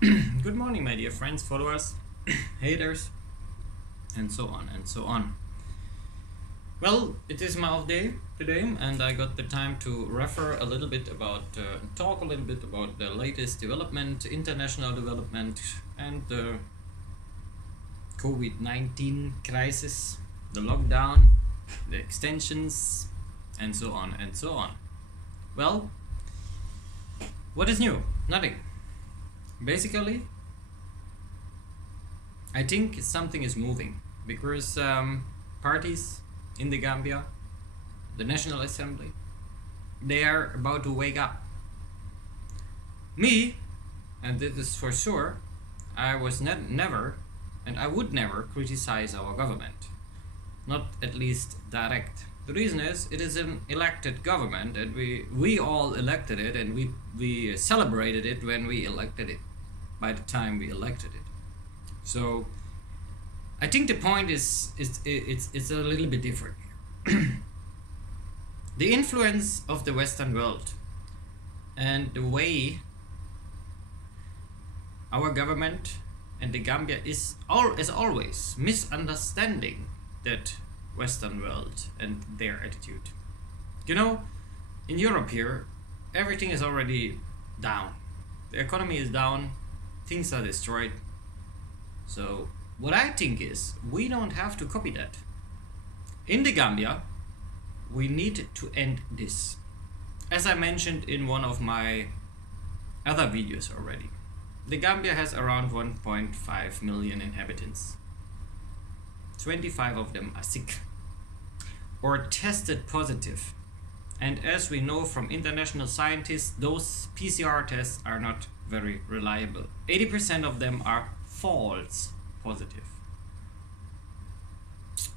Good morning, my dear friends, followers, haters, and so on and so on. Well, it is my off day today, and I got the time to refer a little bit about, talk a little bit about the latest development, international development, and the COVID-19 crisis, the lockdown, the extensions, and so on and so on. Well, what is new? Nothing. Basically, I think something is moving because parties in the Gambia, the National Assembly, they are about to wake up. Me, and this is for sure, I was never, and I would never criticize our government, not at least direct. The reason is it is an elected government, and we all elected it, and we celebrated it when we elected it. By the time we elected it, so I think the point is it's a little bit different here. The influence of the Western world and the way our government and the Gambia is as always misunderstanding that Western world and their attitude. You know, in Europe here, everything is already down. The economy is down. Things are destroyed. So what I think is we don't have to copy that. In the Gambia, we need to end this. As I mentioned in one of my other videos already, the Gambia has around 1.5 million inhabitants. 25 of them are sick or tested positive. And as we know from international scientists, those PCR tests are not very reliable. 80% of them are false positive.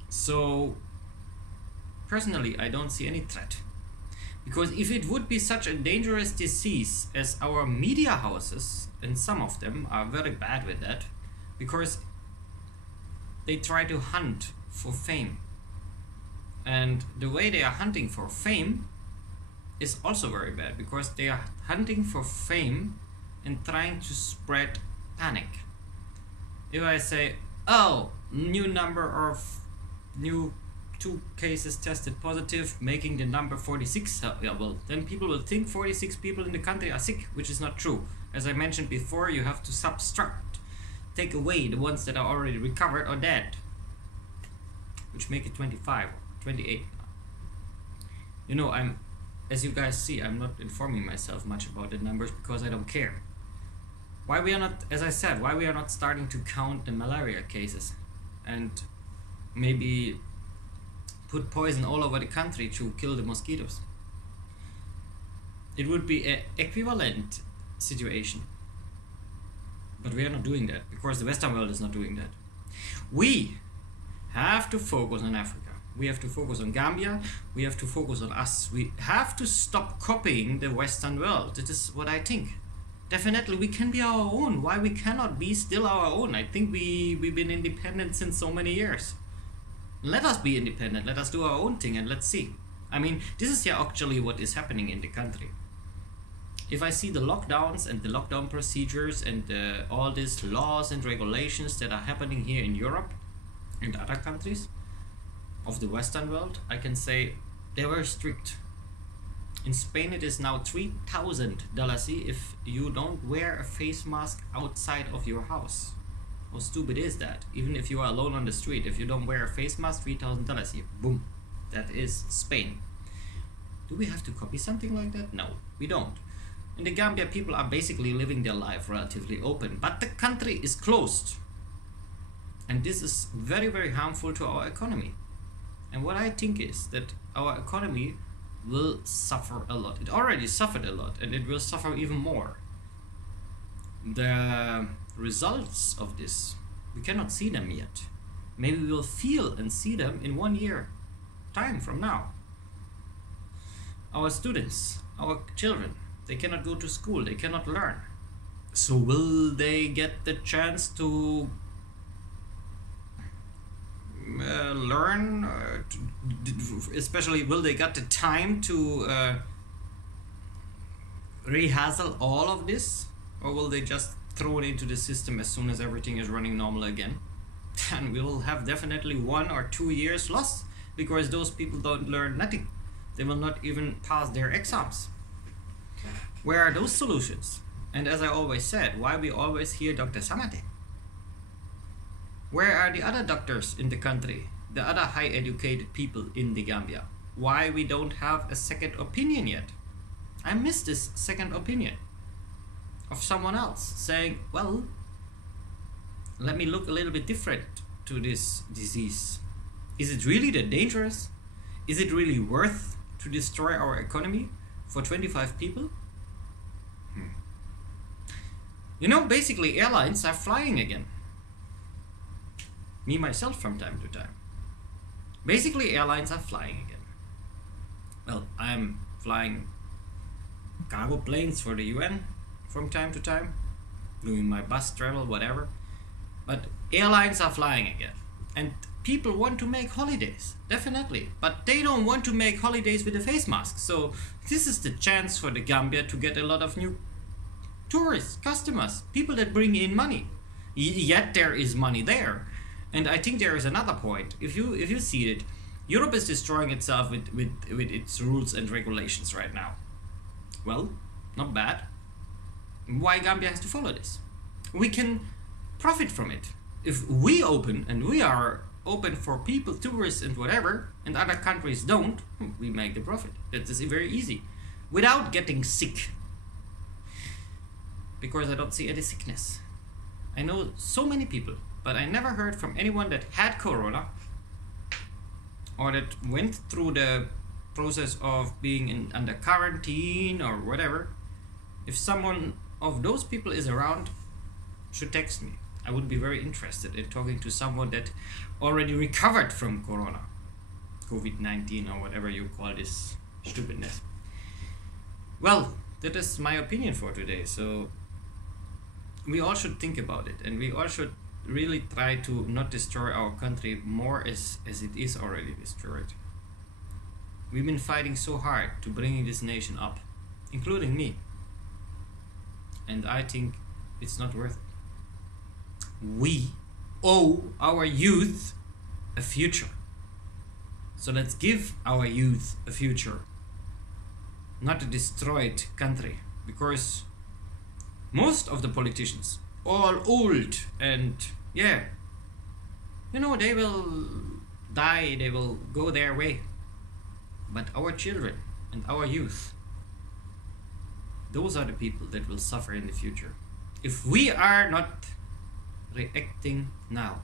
So personally, I don't see any threat, because if it would be such a dangerous disease as our media houses, and some of them are very bad with that, because they try to hunt for fame, and the way they are hunting for fame is also very bad, because they are hunting for fame and trying to spread panic. If I say, oh, new number of new 2 cases tested positive, making the number 46, yeah, well, then people will think 46 people in the country are sick, which is not true. As I mentioned before, you have to subtract, take away the ones that are already recovered or dead, which make it 25 or 28. You know, as you guys see, I'm not informing myself much about the numbers because I don't care. Why we are not, as I said, why we are not starting to count the malaria cases and maybe put poison all over the country to kill the mosquitoes? It would be an equivalent situation. But we are not doing that because the Western world is not doing that. We have to focus on Africa. We have to focus on Gambia. We have to focus on us. We have to stop copying the Western world. That is what I think. Definitely we can be our own. Why we cannot be still our own? I think we've been independent since so many years. Let us be independent. Let us do our own thing and let's see. I mean, this is yeah actually what is happening in the country. If I see the lockdowns and the lockdown procedures and all these laws and regulations that are happening here in Europe and other countries of the Western world, I can say they were strict. In Spain it is now $3,000 if you don't wear a face mask outside of your house. How stupid is that? Even if you are alone on the street, if you don't wear a face mask, $3,000. Boom. That is Spain. Do we have to copy something like that? No, we don't. In the Gambia, people are basically living their life relatively open, but the country is closed. And this is very, very harmful to our economy. And what I think is that our economy will suffer a lot. It already suffered a lot, and it will suffer even more. The results of this, we cannot see them yet. Maybe we will feel and see them in 1 year time from now. Our students, our children, they cannot go to school, they cannot learn. So will they get the chance to learn, especially will they get the time to rehearsal all of this or will they just throw it into the system as soon as everything is running normal again? And we will have definitely 1 or 2 years lost, because those people don't learn nothing. They will not even pass their exams. Where are those solutions? And as I always said, why we always hear Dr. Samate? Where are the other doctors in the country, the other high educated people in the Gambia? Why we don't have a second opinion yet? I miss this second opinion of someone else saying, well, let me look a little bit different to this disease. Is it really that dangerous? Is it really worth to destroy our economy for 25 people? You know, basically airlines are flying again. Me, myself, from time to time. Basically airlines are flying again. Well, I'm flying cargo planes for the UN from time to time, doing my bus travel, whatever. But airlines are flying again. And people want to make holidays, definitely. But they don't want to make holidays with a face mask. So this is the chance for the Gambia to get a lot of new tourists, customers, people that bring in money. Yet there is money there. And I think there is another point. If you see it, Europe is destroying itself with its rules and regulations right now. Well, not bad. Why Gambia has to follow this? We can profit from it. If we open, and we are open for people, tourists and whatever, and other countries don't, we make the profit. That is very easy. Without getting sick. Because I don't see any sickness. I know so many people, but I never heard from anyone that had corona or that went through the process of being under quarantine or whatever. If someone of those people is around, should text me. I would be very interested in talking to someone that already recovered from corona, COVID-19 or whatever you call this stupidness. Well, that is my opinion for today. So we all should think about it, and we all should really try to not destroy our country more as it is already destroyed. We've been fighting so hard to bring this nation up, including me. And I think it's not worth it. We owe our youth a future. So let's give our youth a future, not a destroyed country, because most of the politicians, all old, and yeah, you know, they will die, they will go their way. But our children and our youth, those are the people that will suffer in the future. If we are not reacting now,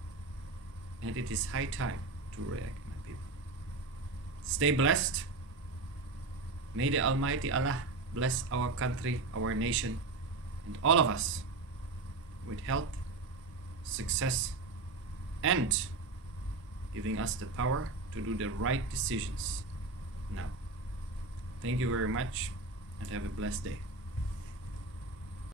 and it is high time to react, my people. Stay blessed. May the Almighty Allah bless our country, our nation, and all of us with health, success, and giving us the power to do the right decisions now. Thank you very much, and have a blessed day.